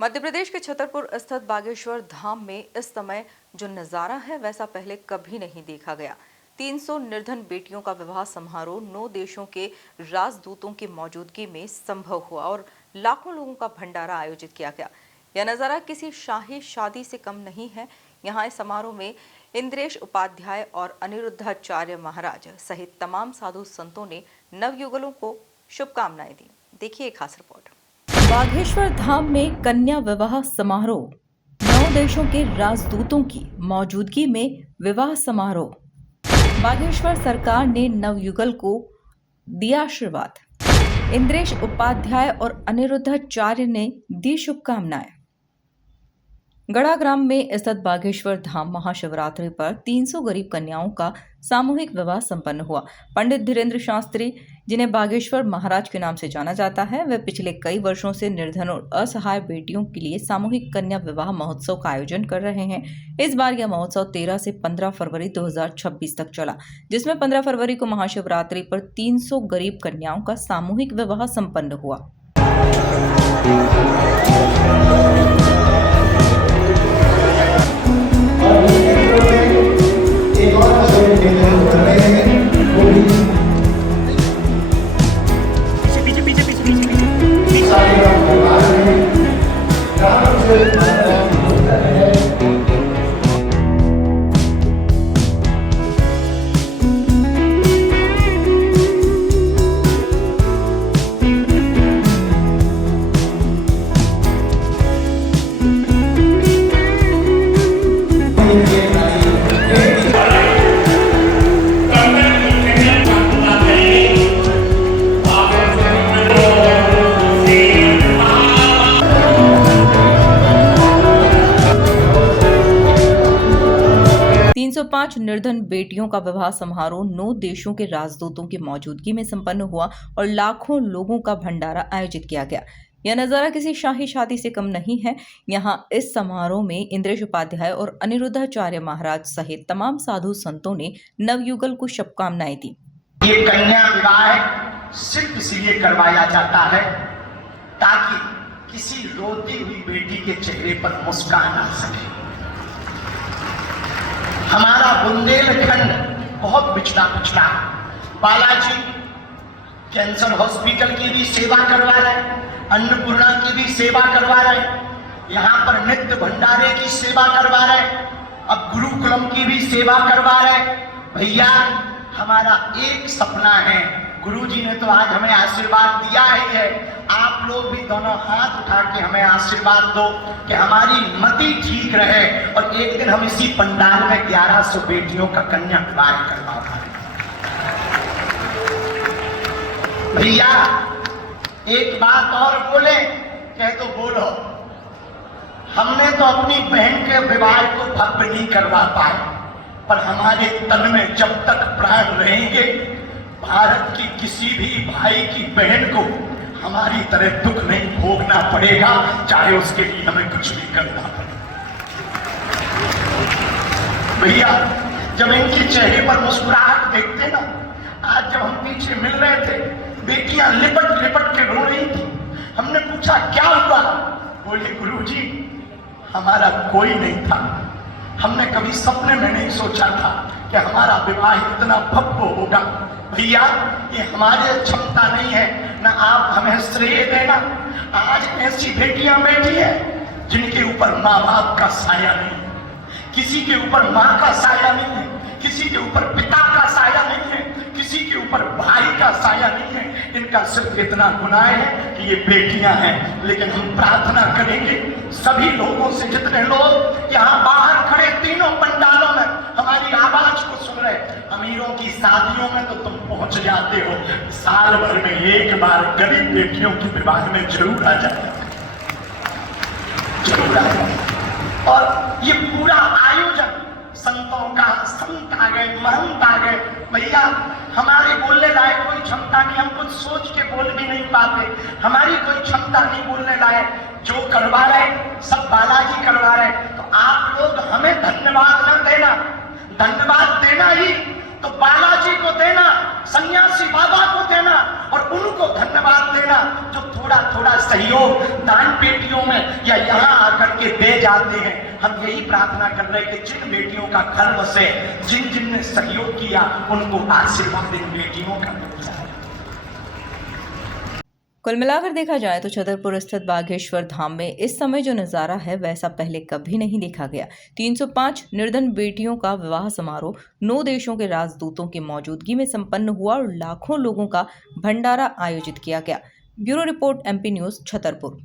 मध्य प्रदेश के छतरपुर स्थित बागेश्वर धाम में इस समय जो नजारा है वैसा पहले कभी नहीं देखा गया। 300 निर्धन बेटियों का विवाह समारोह 9 देशों के राजदूतों की मौजूदगी में संभव हुआ और लाखों लोगों का भंडारा आयोजित किया गया। यह नजारा किसी शाही शादी से कम नहीं है। यहाँ इस समारोह में इंद्रेश उपाध्याय और अनिरुद्धाचार्य महाराज सहित तमाम साधु संतों ने नवयुगलों को शुभकामनाएं दी। देखिए एक खास रिपोर्ट। बागेश्वर धाम में कन्या विवाह समारोह, 9 देशों के राजदूतों की मौजूदगी में विवाह समारोह। बागेश्वर सरकार ने नवयुगल को दिया आशीर्वाद। इंद्रेश उपाध्याय और अनिरुद्धाचार्य ने दी शुभकामनाएं। गढ़ा ग्राम में स्थित बागेश्वर धाम महाशिवरात्रि पर 300 गरीब कन्याओं का सामूहिक विवाह संपन्न हुआ। पंडित धीरेन्द्र शास्त्री, जिन्हें बागेश्वर महाराज के नाम से जाना जाता है, वे पिछले कई वर्षों से निर्धन और असहाय बेटियों के लिए सामूहिक कन्या विवाह महोत्सव का आयोजन कर रहे हैं। इस बार यह महोत्सव 13 से 15 फरवरी 2026 तक चला, जिसमें 15 फरवरी को महाशिवरात्रि पर 300 गरीब कन्याओं का सामूहिक विवाह संपन्न हुआ। पांच निर्धन बेटियों का विवाह समारोह 9 देशों के राजदूतों की मौजूदगी में संपन्न हुआ और लाखों लोगों का भंडारा आयोजित किया गया। यह नजारा किसी शाही शादी से कम नहीं है। यहाँ इस समारोह में इंद्रेश उपाध्याय और अनिरुद्धाचार्य महाराज सहित तमाम साधु संतों ने नवयुगल को शुभकामनाएं दी। ये कन्या विवाह सिर्फ इसलिए करवाया जाता है ताकि किसी रोती हुई बेटी के चेहरे पर मुस्कान आ सके। हमारा बुंदेलखंड बहुत पिछड़ा बालाजी कैंसर हॉस्पिटल की भी सेवा करवा रहे, अन्नपूर्णा की भी सेवा करवा रहे, यहाँ पर नित्य भंडारे की सेवा करवा रहे, अब गुरुकुलम की भी सेवा करवा रहे। भैया, हमारा एक सपना है, गुरुजी ने तो आज हमें आशीर्वाद दिया ही है, आप लोग भी दोनों हाथ उठा के हमें आशीर्वाद दो कि हमारी मति ठीक रहे और एक दिन हम इसी पंडाल में 1100 बेटियों का कन्या विवाह करवा पाए। भैया, एक बात और बोले, कह तो बोलो। हमने तो अपनी बहन के विवाह को भव्य नहीं करवा पाए, पर हमारे तन में जब तक प्राण रहेंगे, भारत की किसी भी भाई की बहन को हमारी तरह दुख नहीं भोगना पड़ेगा, चाहे उसके लिए हमें कुछ भी करना पड़े। भैया, जब इनके चेहरे पर मुस्कुराहट देखते ना, आज जब हम पीछे मिल रहे थे, बेटियां लिपट लिपट के रो रही थी। हमने पूछा क्या हुआ? बोले गुरुजी, हमारा कोई नहीं था, हमने कभी सपने में नहीं सोचा था कि हमारा विवाह इतना भव्य होगा। भैया, ये हमारे क्षमता नहीं है, ना आप हमें श्रेय देना। आज ऐसी बेटियां बैठी है जिनके ऊपर माँ बाप का साया नहीं है, किसी के ऊपर माँ का साया नहीं है, किसी के ऊपर पिता का साया नहीं है, किसी के ऊपर भाई का साया नहीं है। इनका सिर्फ इतना गुनाह है कि ये बेटियां हैं। लेकिन हम प्रार्थना करेंगे सभी लोगों से, जितने लोग यहाँ बाहर खड़े तीनों पंडालों में हमारी आवाज को सुन रहे, अमीरों की शादियों में तो तुम पहुंच जाते हो, साल भर में एक बार गरीब बेटियों के विवाह में जरूर आ जाए, जरूर आ जाए। और ये पूरा आयोजन संतों का, संत आ गए, महंत आ गए। भैया, हमारे बोलने लायक कोई क्षमता नहीं, हम कुछ सोच के बोल भी नहीं पाते, हमारी कोई क्षमता नहीं बोलने लायक। जो करवा रहे सब बालाजी करवा रहे, तो आप लोग हमें धन्यवाद न देना, धन्यवाद देना ही तो बालाजी को देना, सन्यासी बाबा को देना और उनको धन्यवाद देना जो थोड़ा थोड़ा सहयोग दान पेटियों में या यहाँ आकर के दे जाते हैं। हम यही प्रार्थना कर रहे हैं कि जिन बेटियों का घर बसे, जिन जिन ने सहयोग किया, उनको आशीर्वाद इन बेटियों का मिल जाए। कुल मिलाकर देखा जाए तो छतरपुर स्थित बागेश्वर धाम में इस समय जो नज़ारा है वैसा पहले कभी नहीं देखा गया। 305 निर्धन बेटियों का विवाह समारोह 9 देशों के राजदूतों की मौजूदगी में संपन्न हुआ और लाखों लोगों का भंडारा आयोजित किया गया। Bureau report, MP news, Chhatarpur.